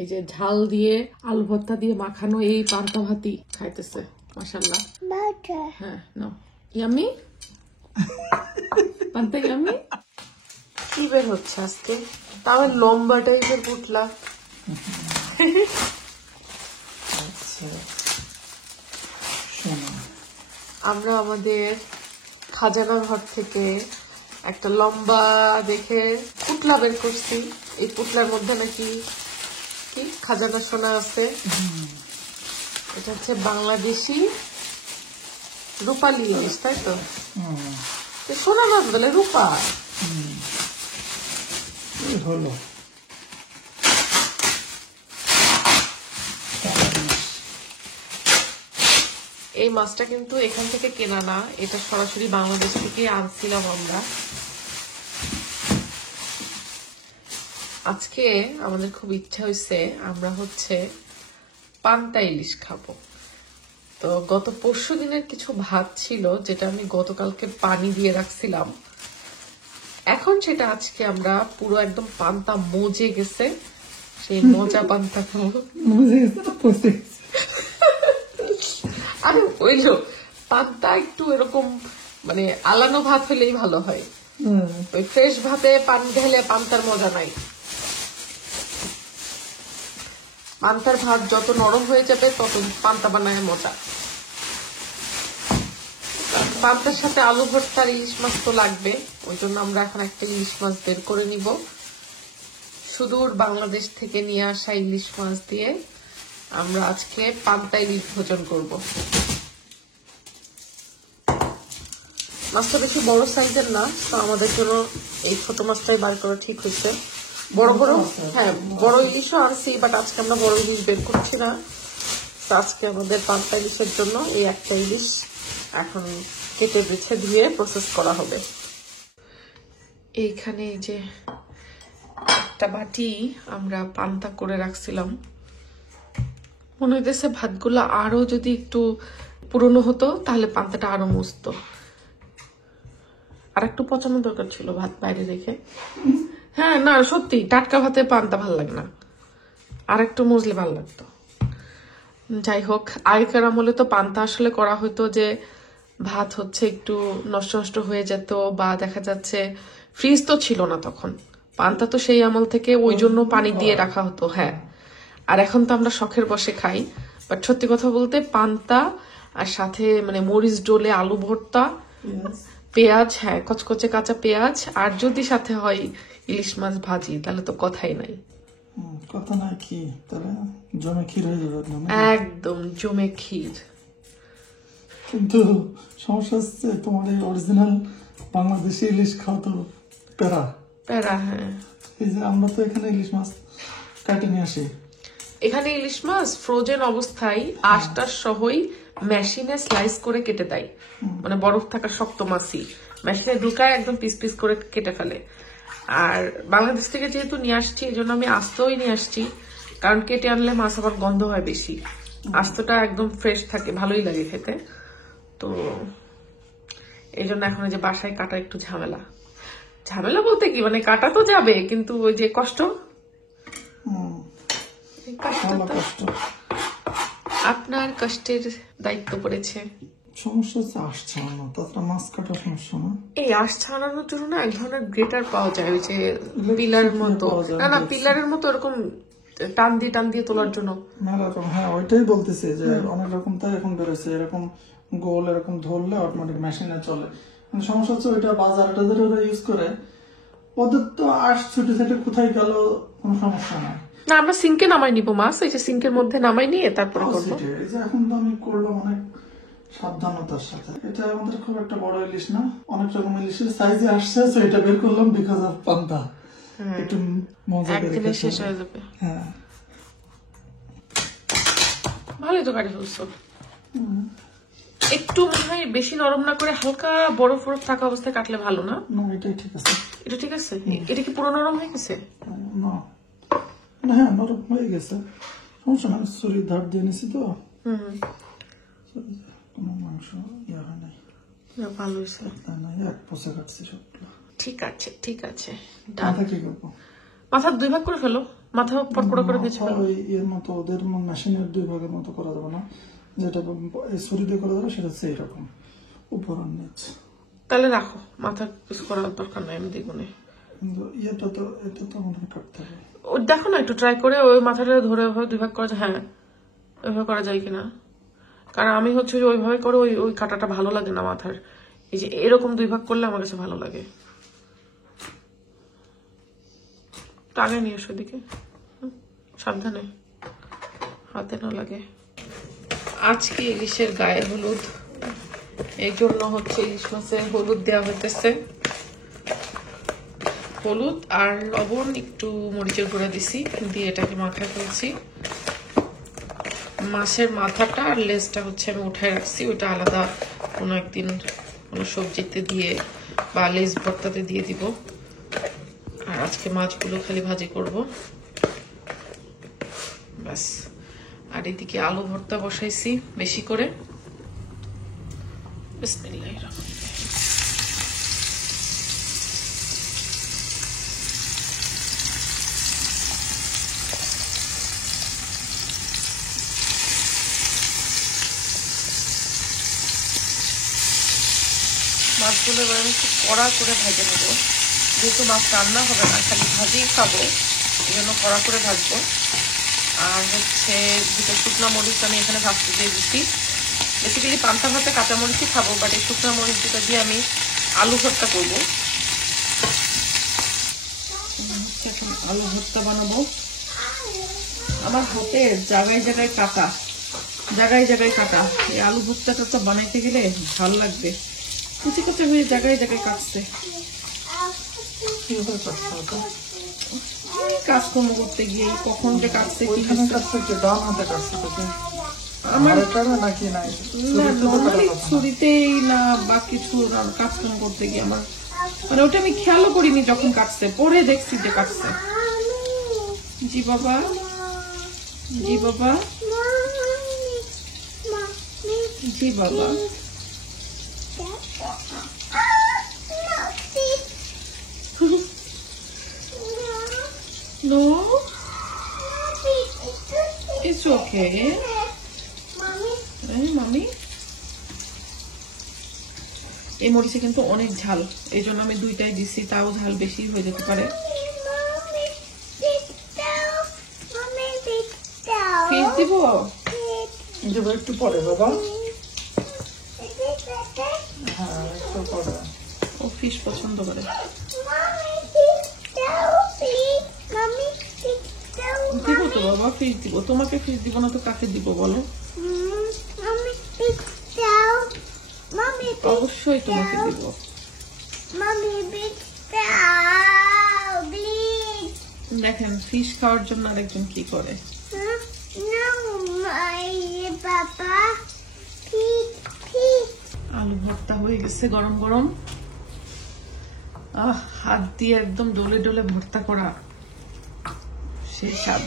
এই যে ঝাল দিয়ে আলু ভর্তা দিয়ে মাখানো এই পান্তা ভাতি খাইতেছে মাশাআল্লাহ। হ্যাঁ নাও ইয়াম্মি পান্তা ইয়াম্মি। কি বের হচ্ছে আজকে তাও লম্বা টাইপের পুটলা। আমরা আমাদের খাজানা ঘর থেকে একটা লম্বা দেখে পুটলা বের করছি। এই পুটলার মধ্যে নাকি কি খাজানা সোনা আছে। এটা হচ্ছে বাংলাদেশি রূপালী ইলিশ, তাই তো? সোনা মাছ বলে রূপা হলো। এই মাছটা কিন্তু এখান থেকে কেনা না, এটা সরাসরি বাংলাদেশ থেকে আনছিলাম আমরা। আজকে আমাদের খুব ইচ্ছা হয়েছে আমরা হচ্ছে পান্তা ইলিশ খাবো। তো গত পরশু দিনের কিছু ভাত ছিল যেটা আমি গতকালকে পানি দিয়ে রাখছিলাম, এখন সেটা আজকে আমরা পুরো একদম পান্তা মজে গেছে, সেই মজা পান্তা খাবো। আরে ওইলো পান্তা একটু এরকম মানে আলানো ভাত হলেই ভালো হয়। ওই ফ্রেশ ভাতে পানি ঢেলে পান্তার মজা নাই। পান্তার ভাত যত নরম হয়ে যাবে তত পান্তা বানায় মজা। পান্তার সাথে আলু ভর্তার ইলিশ মাছ তো লাগবে, ওই জন্য আমরা এখন একটা ইলিশ মাছ বের করে নিব। সুদূর বাংলাদেশ থেকে নিয়ে আসা ইলিশ মাছ দিয়ে আমরা আজকে পান্তা ইলিশ ভোজন করব। মাছটা বেশি বড় সাইজের না, তো আমাদের জন্য এই ছোট মাছটাই বার করা ঠিক হয়েছে। বড় বড় হ্যাঁ বড় ইলিশও আনছি, বাট আজকে আমরা বড় ইলিশ বের করছি না। আজকে আমাদের পান্তা ইলিশের জন্য এই একটা ইলিশ এখন কেটে বেছে ধুয়ে প্রসেস করা হবে। এইখানে যে একটা বাটি আমরা পান্তা করে রাখছিলাম, মনে হইতেছে ভাতগুলো আরো যদি একটু পুরনো হতো তাহলে পান্তাটা আরো মস্ত। আর একটু পচানো দরকার ছিল ভাত বাইরে রেখে। হ্যাঁ না সত্যি টাটকা ভাতে পান্তা ভাল লাগে না, আর একটু মজলে ভাল লাগতো। যাই হোক, আগেকার আমলে তো পান্তা আসলে করা হতো যে ভাত হচ্ছে একটু নষ্ট নষ্ট হয়ে যেত, বা দেখা যাচ্ছে ফ্রিজ তো ছিল না তখন, পান্তা তো সেই আমল থেকে ওই জন্য পানি দিয়ে রাখা হতো। হ্যাঁ, আর এখন তো আমরা শখের বসে খাই, বাট সত্যি কথা বলতে পান্তা আর সাথে মানে মরিচ ডোলে আলু ভর্তা, পেঁয়াজ, হ্যাঁ কচকচে কাঁচা পেঁয়াজ, আর যদি সাথে হয় ইলিশ মাছ ভাজি, তাহলে তো কথাই নাই। কথা নাই কি তাহলে জমে ক্ষীর হয়ে যাবে একদম জমে ক্ষীর। কিন্তু সমস্যা হচ্ছে তোমার এই অরিজিনাল বাংলাদেশি ইলিশ খাওয়া তো প্যারা। হ্যাঁ, এই যে আমরা তো এখানে ইলিশ মাছ কাটে নিয়ে আসি, এখানে ইলিশ মাছ ফ্রোজেন অবস্থায় আঁশটা সহই মেশিনে স্লাইস করে কেটে দেয়, মানে বরফ থাকা শক্ত মাছই মেশিনে ঢুকায় একদম পিস পিস করে কেটে ফেলে। আর বাংলাদেশ থেকে যেহেতু নিয়ে আসছি এই জন্য আমি আস্তই নিয়ে আসছি, কারণ কেটে আনলে মাছ আবার গন্ধ হয় বেশি, আস্তটা একদম ফ্রেশ থাকে, ভালোই লাগে খেতে। তো এই জন্য এখন যে বাসায় কাটা একটু ঝামেলা। ঝামেলা বলতে কি মানে কাটা তো যাবে, কিন্তু ওই যে কষ্ট, আপনার কষ্টের দায়িত্ব পড়েছে। সমস্যা হচ্ছে আঁশ ছাড়ানো, তাছাড়া মাছ কাটার সমস্যা না। এই আঁশ ছাড়ানোর জন্য না এক ধরনের গ্রেটার পাওয়া যায়, ওই যে পিলারের মতো, না পিলারের মতো এরকম টান দিয়ে তোলার জন্য মেলা রকম। হ্যাঁ ওইটাই বলতেছে যে অনেক রকম তো এখন বেরোছে, এরকম গোল এরকম ধরলে অটোমেটিক মেশিনে চলে। কিন্তু সমস্যা হচ্ছে ওইটা বাজারটা যেটা ওরা ইউজ করে, ওদের তো আঁশ ছুটে ছুটে কোথায় গেল কোনো সমস্যা নাই। না আমরা সিঙ্কে নামাই নিবো মাছ, এই যে সিঙ্কের মধ্যে নামাই নিয়ে তারপরে করবো। এই যে এখন তো আমি করলাম অনেক সাবধানতার সাথে। এটা আমাদের খুব একটা বড় ইলিশ না, অনেক রকম ইলিশের সাইজে আসছে, তো এটা বের করলাম বিকজ অফ পান্তা। একটু মজা করে একদিনে শেষ হয়ে যাবে। হ্যাঁ ভালোই তো কাটি ফেলছো। একটু মনে হয় বেশি নরম না করে হালকা বরফ বরফ থাকা অবস্থায় কাটলে ভালো না? এটাই ঠিক আছে। এটা ঠিক আছে? এটা কি পুরো নরম হয়ে গেছে? না হ্যাঁ নরম হয়ে গেছে, সমস্যা না। শরীর ধার দিয়ে নিছি তো কোনো মাংস ইয়ে হয় নাই, ভালো হয়েছে। এক পোষা কাটছি সবগুলো। ঠিক আছে মাথা কি করবো? মাথা 2 ভাগ করে ফেলো। মাথা পড়পড়া করে ভেজে ফেলো। ওই এর মতো ওদের মেশিনের 2 ভাগের মতো করা যাবে না, যেটা ছুরি দিয়ে করা যাবে সেটা হচ্ছে এইরকম উপর আর নিচ। তাহলে রাখো, মাথা পিস করার দরকার নাই, আমি দেখবো না। কিন্তু এটা তো মনে হয় কাটতে হবে। ও দেখো না একটু ট্রাই করে ওই মাথাটা ধরে ওইভাবে 2 ভাগ করা যায়, হ্যাঁ ওইভাবে করা যায় কিনা। কারণ আমি হচ্ছে যে ওইভাবে করে ওই কাটাটা ভালো লাগে না মাথার, এই যে এরকম 2 ভাগ করলে আমার কাছে ভালো লাগে। আগে নিয়ে এসো দিকে, সাবধানে হাতে না লাগে। আজকে ইলিশের গায়ে হলুদ, এই জন্য হচ্ছে ইলিশ মাছে হলুদ দেওয়া হইতেছে। হলুদ আর লবণ, একটু মরিচের গুঁড়া দিছি, দিয়ে এটাকে মাথায় ফেলছি। মাছের মাথাটা আর লেজটা হচ্ছে আমি উঠায় রাখছি, ওইটা আলাদা কোনো একদিন কোনো সবজিতে দিয়ে বা লেজ ভর্তাতে দিয়ে দিব। আর আজকে মাছগুলো খালি ভাজি করব ব্যাস। আর এদিকে আলু ভর্তা বসাইছি বেশি করে। বিসমিল্লাহির রহমানির রহিম। মাছগুলো এবার আমি খুব কড়া করে ভেজে নেবো, যেহেতু মাছ রান্না হবে না, খালি ভাজিই খাবো, এই জন্য কড়া করে ভাজবো। আর হচ্ছে 2টা শুকনো মরিচ আমি এখানে ভাজতে দিয়ে দিচ্ছি। বেসিক্যালি পান্তা ভাতে কাঁচা মরিচই খাবো, বাট এই শুকনো মরিচ দুটো দিয়ে আমি আলু ভর্তা করবো। এখন আলু ভর্তা বানাবো। আমার হাতে জায়গায় জায়গায় কাটা, জায়গায় জায়গায় কাটা। এই আলু ভর্তাটা তো বানাইতে গেলে ভালো লাগবে। কুচি কুচি হয়ে জায়গায় জায়গায় কাটছে। কাজকর্ম করতে গিয়ে কখন যে কাটছে কি ডান হাতে কাটছে আমার নাকি নাই ছুরিতেই না বা কিছু কাজকর্ম করতে গিয়ে আমার মানে ওটা আমি খেয়ালও করিনি যখন কাটছে, পরে দেখছি যে কাটছে। জি বাবা, জি বাবা, জি বাবা। No, it's okay. মামি, এই মরিচে কিন্তু অনেক ঝাল, এই জন্য আমি 2টাই দিছি, তাও ঝাল বেশি হয়ে যেতে পারে। ফিশ দিব একটু পরে বাবা, হ্যাঁ একটু পরে। ও ফিশ পছন্দ করে। দিব তো বাবা, ফিশ দিব। তোমাকে ফিশ দিব না তো কাকে দিব বলো? অবশ্যই তোমাকে দিব। দেখেন ফিশ খাওয়ার জন্য আরেকজন কি করে। আলু ভর্তা হয়ে গেছে গরম গরম। হাত দিয়ে একদম ডলে ডলে ভর্তা করা, সেই স্বাদ।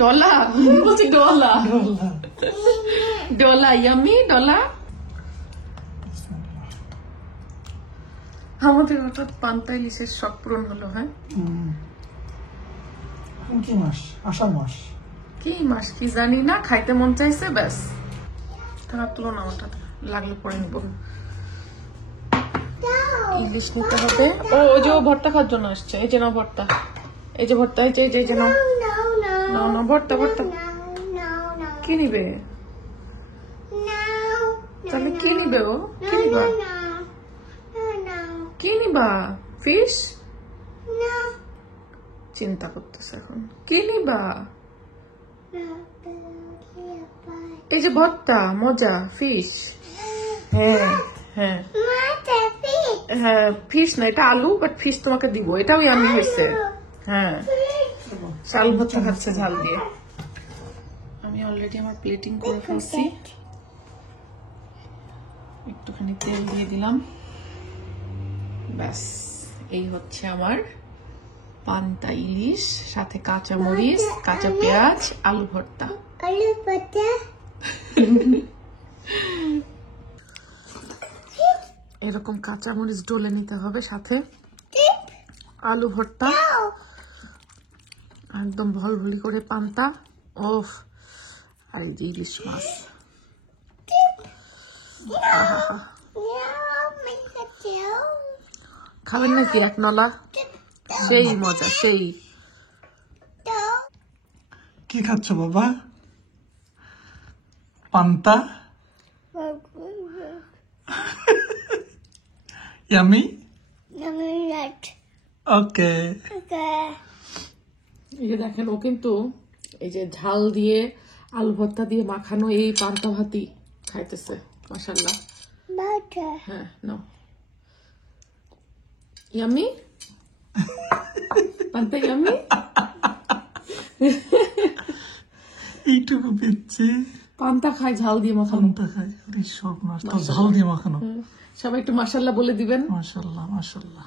ডলা বলছি, ডলা ডলা, ইয়ামি ডলা। আমাদের হঠাৎ পান্তা ইলিশের শখ পূরণ হলো। হ্যাঁ, কি মাস? আষাঢ় মাস। কি মাস কি জানি না, খাইতে মন চাইছে ব্যাস। খারাপ তুলো না, ওটা লাগলে পরে নিব। ইলিশ নিতে হবে। ও ওই যে ভর্তা খাওয়ার জন্য আসছে। এই যে না ভর্তা, এই যে ভর্তা, এই যে না না ভর্তা ভর্তা। কি নিবে তাহলে? কি নিবে ও? কি নিবা? কি নিবা? ফিশ? চিন্তা করতেছে এখন। কি নিবা? এই যে ভর্তা, মজা, ফিশ। হ্যাঁ হ্যাঁ হ্যাঁ, ফিশ না, এটা আলু, বাট ফিশ তোমাকে দিব। এটাও আমি হয়েছে। হ্যাঁ, চাল ভর্তা খাচ্ছে ঝাল দিয়ে। আমি অলরেডি আমার প্লেটিং করে ফেলছি। একটুখানি তেল দিয়ে দিলাম, ব্যাস। এই হচ্ছে আমার পান্তা ইলিশ, সাথে কাঁচা মরিচ, কাঁচা পেঁয়াজ, আলু ভর্তা। এরকম কাঁচা মরিচ ডলে নিতে হবে, সাথে আলু ভর্তা। একদম ভলভলি করে পান্তা। ওফ, আর এই যে ইলিশ মাছ। খাবেন নাকি এক নলা? সেই মজা, সেই। কি খাচ্ছ বাবা? পান্তা? ইয়ামি? ওকে। এই যে দেখেন, ও কিন্তু এই যে ঝাল দিয়ে আলু ভর্তা দিয়ে মাখানো এই পান্তা ভাতি খাইতেছে, মাশাআল্লাহ। হ্যাঁ, নাও। ইয়ামি? পান্তা ইয়ামি? এইটুকু পেয়েছি। পান্তা খায় ঝাল দিয়ে মাখানো। পান্তা খাই, সব মাছ ঝাল দিয়ে মাখানো। সবাই একটু মাশাআল্লাহ বলে দিবেন। মাশাআল্লাহ, মাশাআল্লাহ।